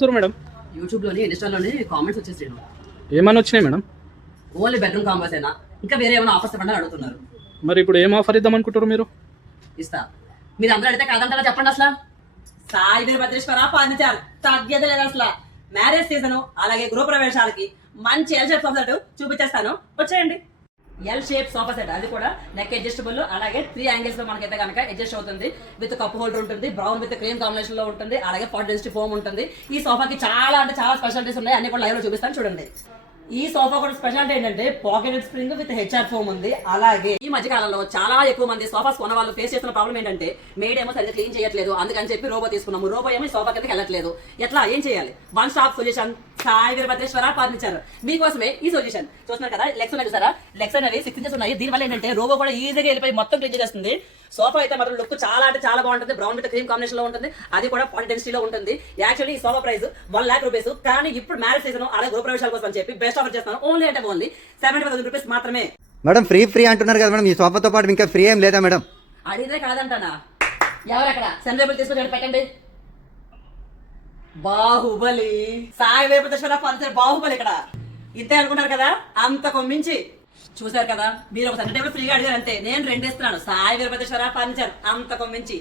Sir madam యూట్యూబ్లోని ఇన్స్టాలోని comments వచ్చేసి ఏమని వచ్చినాయి మేడం? ఓన్లీ బెడ్రూమ్ కాంబోస్ అయినా ఇంకా వేరే ఏమైనా ఆఫర్స్ చెప్పండి అడుగుతున్నారు. మరి ఇప్పుడు ఏం ఆఫర్ ఇద్దాం అనుకుంటారు మీరు? ఇస్తా, మీరు అందరూ అడిగితే కాదంటారా చెప్పండి. అసలు సాయి వీరభద్రేశ్వర ఫర్నిచర్ తగ్గేదే లేదు అసలు. మ్యారేజ్ సీజన్ అలాగే గృహ ప్రవేశాలకి మంచి ఎల్ షేప్ సోఫా సెట్ చూపించేస్తాను, వచ్చేయండి. ఎల్ షేప్ సోఫా సెట్, అది కూడా నెక్ అడ్జస్టబుల్, అలాగే 3 యాంగిల్స్ లో మనకైతే కనుక అడ్జస్ట్ అవుతుంది. విత్ కప్ హోల్డర్ ఉంటుంది, బ్రౌన్ విత్ క్రీమ్ కాంబినేషన్ లో ఉంటుంది, అలాగే ఫాట్ డెన్సిటీ ఫోమ్ ఉంటుంది. ఈ సోఫాకి చాలా అంటే చాలా స్పెషాలిటీస్ ఉన్నాయి, అన్ని కూడా లైవ్ లో చూపిస్తాను చూడండి. ఈ సోఫా కూడా స్పెషాలిటీ ఏంటంటే pocket spring with HR foam ఉంది. అలాగే ఈ మధ్య కాలంలో చాలా ఎక్కువ మంది సోఫాస్ కొన్న వాళ్ళు ఫేస్ చేస్తున్న ప్రాబ్లం ఏంటంటే మేడ్ ఏమో సరిగ్గా క్లీన్ చేయట్లేదు, అందుకని చెప్పి రోబో తీసుకున్నాము. రోబో ఏమో సోఫా కిందకి వెళ్ళట్లేదు. ఎట్లా ఏం చేయాలి? One stop solution Sai Veerabhadreswara furniture మీకోసమే ఈ సొల్యూషన్. చూస్తున్నారు కదా, లెగ్స్ ఉన్నాయి చూసారా, లెగ్స్ అనేవి 6 ఇంచెస్ ఉన్నాయి. దీనివల్ల ఏంటంటే రోబో కూడా ఈజీగా వెళ్ళిపోయి మొత్తం క్లీన్ చేస్తుంది. సోఫా అయితే మాత్రం లుక్ చాలా అంటే చాలా బాగుంటుంది, బ్రౌన్ విత్ క్రీమ్ కాంబినేషన్ లో ఉంటుంది, అది కూడా ఫాంట్ డెన్సిటీలో ఉంటుంది. యాక్చువల్లీ ఈ సోఫా ప్రైస్ 1 lakh రూపీస్, కానీ ఇప్పుడు మ్యారేజ్ సీజన్ అలాగే గృహ ప్రవేశాల కోసం అని చెప్పి బెస్ట్ ఆఫర్ చేస్తాను. ఓన్లీ అంటే ఓన్లీ 75,000 రూపీస్ మాత్రమే. మేడం ఫ్రీ అంటున్నారు కదా మేడం, ఈ సోఫాతో పాటు ఇంకా ఫ్రీ ఏం లేదా మేడం? అడిగితే కాదంటానా? ఎవరక్కడ సెంట్రబుల్ తీసుకొని పెట్టండి. బాహుబలి సాయి వీరభద్రేశ్వర ఫర్నిచర్ బాహుబలి ఇక్కడ ఇంతే అనుకుంటారు కదా, అంతకు మించి చూసారు కదా. మీరు ఒక సెంటర్ టేబుల్ ఫ్రీగా అడిగారంటే నేను 2 ఇస్తున్నాను. సాయి వీరభద్రేశ్వర ఫర్నిచర్ అంతకు మించి